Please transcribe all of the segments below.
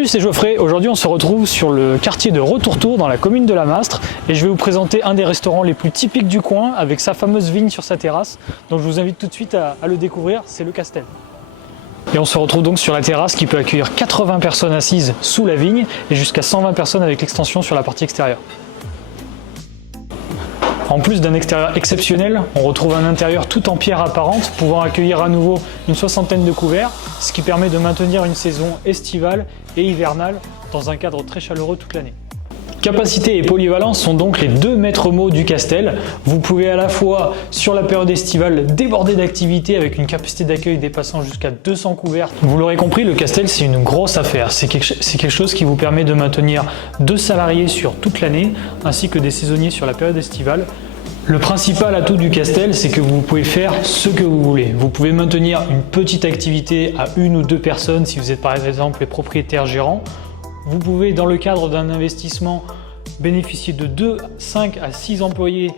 Salut, c'est Geoffrey. Aujourd'hui, on se retrouve sur le quartier de Retourtour dans la commune de La Mastre et je vais vous présenter un des restaurants les plus typiques du coin avec sa fameuse vigne sur sa terrasse. Donc je vous invite tout de suite à le découvrir, c'est le Castel. Et on se retrouve donc sur la terrasse qui peut accueillir 80 personnes assises sous la vigne et jusqu'à 120 personnes avec l'extension sur la partie extérieure. En plus d'un extérieur exceptionnel, on retrouve un intérieur tout en pierre apparente, pouvant accueillir à nouveau une soixantaine de couverts, ce qui permet de maintenir une saison estivale et hivernale dans un cadre très chaleureux toute l'année. Capacité et polyvalence sont donc les deux maîtres mots du Castel. Vous pouvez à la fois, sur la période estivale, déborder d'activités avec une capacité d'accueil dépassant jusqu'à 200 couverts. Vous l'aurez compris, le Castel, c'est une grosse affaire. C'est quelque chose qui vous permet de maintenir 2 salariés sur toute l'année, ainsi que des saisonniers sur la période estivale. Le principal atout du Castel, c'est que vous pouvez faire ce que vous voulez. Vous pouvez maintenir une petite activité à 1 ou 2 personnes si vous êtes par exemple les propriétaires gérants. Vous pouvez, dans le cadre d'un investissement, bénéficier de 2, 5 à 6 employés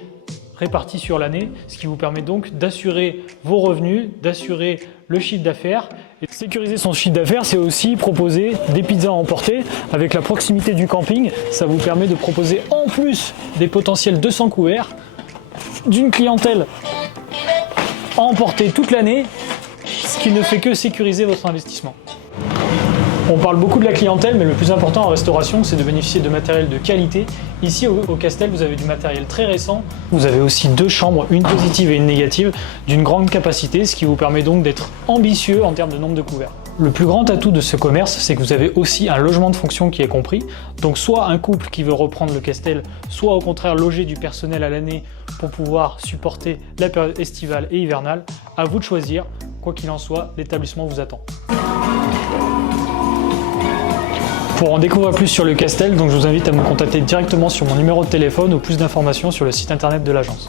répartis sur l'année, ce qui vous permet donc d'assurer vos revenus, d'assurer le chiffre d'affaires. Et sécuriser son chiffre d'affaires, c'est aussi proposer des pizzas à emporter. Avec la proximité du camping, ça vous permet de proposer en plus des potentiels 200 couverts, d'une clientèle à emporter toute l'année, ce qui ne fait que sécuriser votre investissement. On parle beaucoup de la clientèle, mais le plus important en restauration, c'est de bénéficier de matériel de qualité. Ici, au Castel, vous avez du matériel très récent. Vous avez aussi 2 chambres, une positive et une négative, d'une grande capacité, ce qui vous permet donc d'être ambitieux en termes de nombre de couverts. Le plus grand atout de ce commerce, c'est que vous avez aussi un logement de fonction qui est compris. Donc soit un couple qui veut reprendre le Castel, soit au contraire loger du personnel à l'année pour pouvoir supporter la période estivale et hivernale. À vous de choisir. Quoi qu'il en soit, l'établissement vous attend. Pour en découvrir plus sur le Castel, donc je vous invite à me contacter directement sur mon numéro de téléphone ou plus d'informations sur le site internet de l'agence.